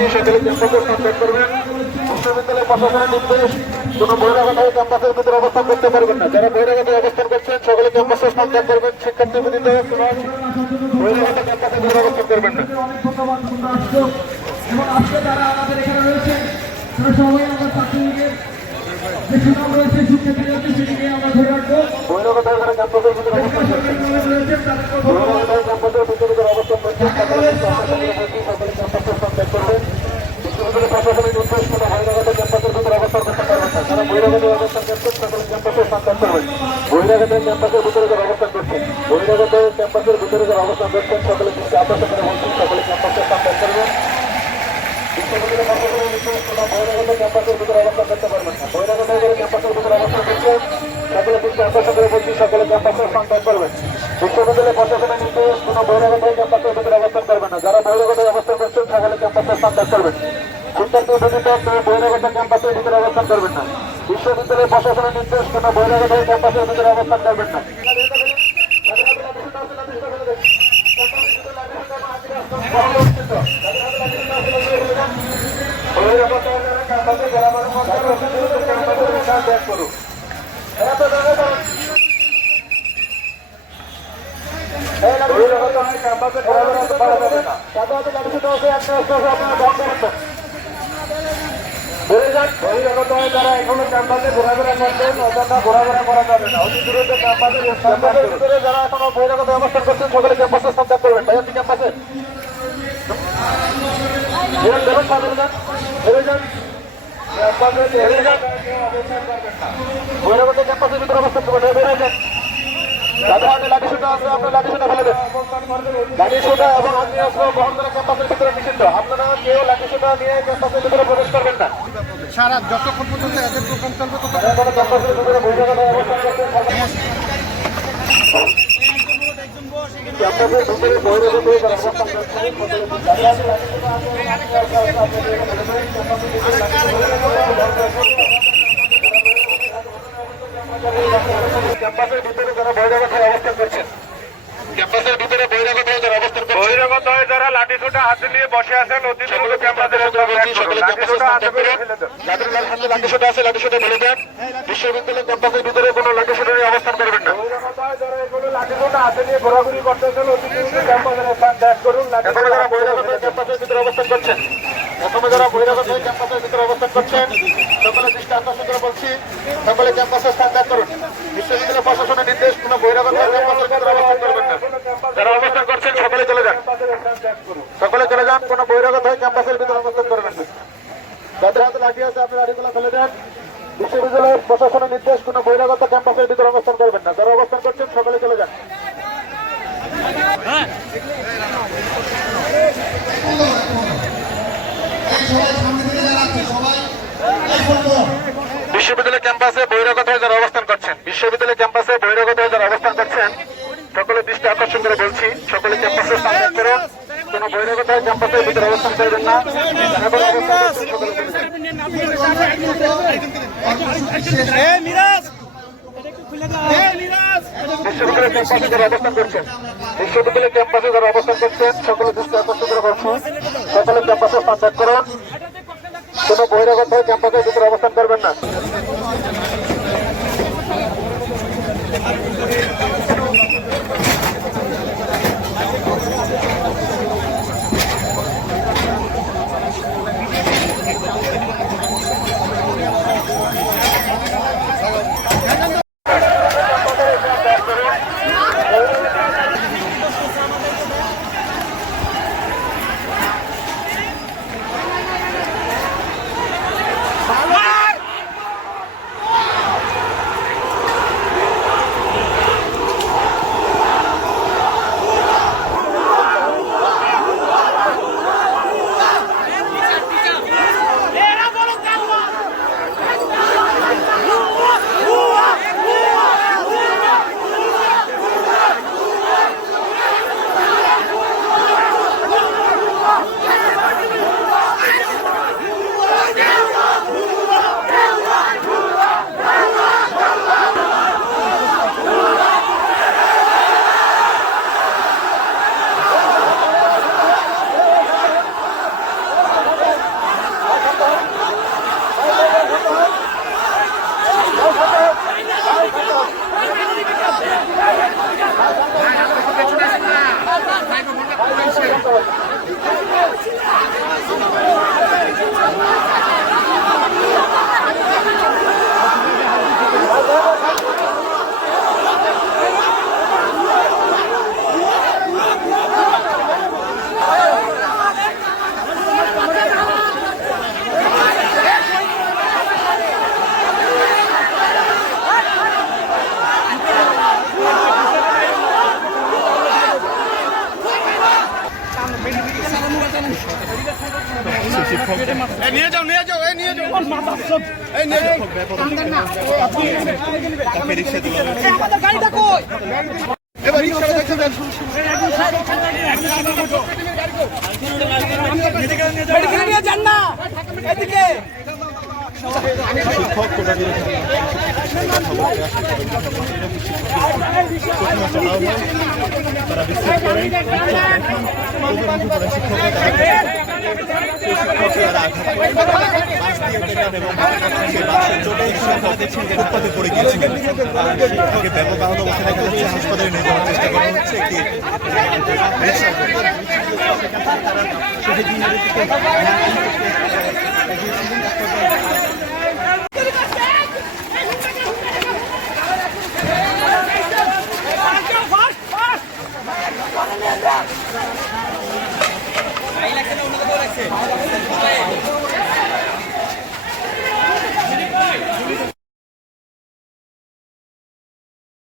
বলছি সকলে ক্যাম্পাসে সাবধান করবেন। বিশ্ববিদ্যালয় প্রশাসনের নির্দেশ, কোনো বহিরাগত হয়ে ক্যাম্পাসের ভিতরে অবস্থান করতে পারবেন না। যারা বহিরাগত অবস্থান করছেন সকলে ক্যাম্পাসে সাবধান করবেন। শিক্ষার্থী বৃন্দ বহিরাগত ক্যাম্পাসে ভিতরে অবস্থান করবেন না। এবং আজকে যারা আমাদের এখানে রয়েছেন তারা সবাই আমরা ছাত্রলীগের যে সুনাম রয়েছে শিক্ষার্থী রয়েছে সেটিকে আমরা ধরে রাখবো। বহিরাগত হয়ে ক্যাম্পাসের ভিতরে অবস্থান করছেন, বহিরাগত হয়ে ক্যাম্পাসের ভিতরে অবস্থান করছেন সকলে ক্যাম্পাসে সাবধান করবেন। বিশ্ববিদ্যালয় প্রশাসনের নির্দেশ, কোনো বহিরাগত ক্যাম্পাসের ভিতরে অবস্থান করতে পারবেন না। যারা বহিরাগত অবস্থান করছেন সকলে ক্যাম্পাসে সাবধান করবেন। বহিরাগত ক্যাম্পাসের ভিতরে যারা অবস্থান করছেন, বহিরাগত ক্যাম্পাসের ভিতরে যারা অবস্থান করছেন সকলে দৃষ্টি আকর্ষণ করে বলছেন সকলে ক্যাম্পাসে সাবধান করবেন। বিশ্ববিদ্যালয় প্রশাসনের নির্দেশ, কোনো বহিরাগত ক্যাম্পাসের ভিতরে অবস্থান করতে পারবেন না। বহিরাগত ক্যাম্পাসের ভিতরে অবস্থান করছেন সকলে দৃষ্টি আকর্ষণ করে বলছি সকলে ক্যাম্পাসে সাবধান করবেন। বিশ্ববিদ্যালয় প্রশাসনের নির্দেশ, কোনো বহিরাগত ক্যাম্পাসের ভিতরে অবস্থান করবেন না। যারা বহিরাগত অবস্থান করছেন সকলে ক্যাম্পাসে সাবধান করবেন। শিক্ষার্থী ব্যতীত কেউ বহিরাগত ক্যাম্পাসের ভিতরে অবস্থান করবেন না। বিশ্ববিদ্যালয় প্রশাসনের নির্দেশ, কোনো বহিরাগত ক্যাম্পাসের ভিতরে অবস্থান করবেন না। বহিরাগত হয়ে যারা এখনো ক্যাম্পাসে ঘোরাফেরা করছেন অযথা ঘোরাফেরা করা যাবে না। অতি দূরত্বে ক্যাম্পাসের ভিতরে যারা এখনো বহিরাগত অবস্থান করছেন সকলে ক্যাম্পাসে সাবধান করবেন। ভাই আপনি ক্যাম্পাসে বহিরাগত ক্যাম্পাসের ভিতরে অবস্থান করবেন। বেড়ে যান, যাদের হাতে লাঠি সোটা আছে আপনার লাঠি সোটা ফেলে দেন। লাঠি সোটা এবং আগ্নেয়াস্ত্র বহন করা ক্যাম্পাসের ভিতরে নিষিদ্ধ। আপনারা কেউ লাঠি সোটা নিয়ে ক্যাম্পাসের ভিতরে প্রবেশ করবেন না। সারা যতক্ষণ পর্যন্ত এদের প্রোগ্রাম চলবে ক্যাম্পাসের ভিতরে বহিরাগত অবস্থান করছেন ক্যাম্পাসের ভিতরে বহিরাগত হয়ে যারা অবস্থান ক্যাম্পাসের ভিতরে যারা বহিরাগত হয়ে অবস্থান করছেন, ক্যাম্পাসের ভিতরে বহিরাগত হয়ে যারা অবস্থান করছেন, বহিরাগত হয়ে যারা লাঠি ছোটা হাতে নিয়ে বসে আছেন অতি দ্রুত ক্যাম্পাসের যাদের হাতে লাঠি সোটা আছে লাঠি সোটা ফেলে দেন। বিশ্ববিদ্যালয় ক্যাম্পাসের ভিতরে কোনো লাঠি সোটা নিয়ে অবস্থান করবেন না। লাঠি ছোটা হাতে নিয়ে ঘোরাঘুরি করতেছেন অতি দ্রুত ক্যাম্পাসের স্থান ত্যাগ করুন। এখনো যারা বহিরাগত হয়ে ক্যাম্পাসের ভিতরে অবস্থান করছেন, এখনো যারা বহিরাগত হয়ে ক্যাম্পাসের ভিতরে অবস্থান করছেন সকলে দৃষ্টি আকর্ষণ করে বলছি সকলে ক্যাম্পাসের স্থান ত্যাগ করুন। বিশ্ববিদ্যালয় প্রশাসনের নির্দেশ, কোনো বহিরাগত হয়ে ক্যাম্পাসের ভিতরে অবস্থান করবেন না। যারা অবস্থান করছেন সকলে চলে যান, সকলে চলে যান। কোনো বহিরাগত হয়ে ক্যাম্পাসের ভিতরে অবস্থান করবেন না। যাদের হাতে লাঠি আছে আপনি লাঠিগুলো ফেলে দেন। বিশ্ববিদ্যালয় প্রশাসনের নির্দেশ, কোনো বহিরাগত ক্যাম্পাসের ভিতরে অবস্থান করবেন না। যারা অবস্থান করছেন সকলে চলে যান। বিশ্ববিদ্যালয় ক্যাম্পাসে বহিরাগত হয়ে যারা অবস্থান করছেন, বিশ্ববিদ্যালয় ক্যাম্পাসে বহিরাগত হয়ে যারা অবস্থান করছেন সকলে দৃষ্টি আকর্ষণ করে বলছি সকলে ক্যাম্পাসে স্থান ত্যাগ করুন। কোনো বহিরাগত হয়ে ক্যাম্পাসের ভিতরে অবস্থান করবেন না। বিশ্ববিদ্যালয় ক্যাম্পাসে যারা অবস্থান করছেন, বিশ্ববিদ্যালয় ক্যাম্পাসে যারা অবস্থান করছেন সকলে দৃষ্টি আকর্ষণ করে বলছি সকলে ক্যাম্পাসে স্থান ত্যাগ করুন। কোনো বহিরাগত হয়ে ক্যাম্পাসের ভিতরে অবস্থান করবেন না। নিয়ে যাও নিয়ে যাও এই নিয়ে যাও এই নিয়ে যাও আমাদের গাড়িটা কই? এবার রিকশাটা দেখতে দেন মেডিকেলে নিয়ে যান না এদিকে। ফুটপাতে পড়ে গিয়েছিলেন শিক্ষককে ব্যাপক আহত অবস্থায় দেখা যাচ্ছে হাসপাতালে নিয়ে যাওয়ার চেষ্টা করা হচ্ছে একটি ফাস্ট ফাস্ট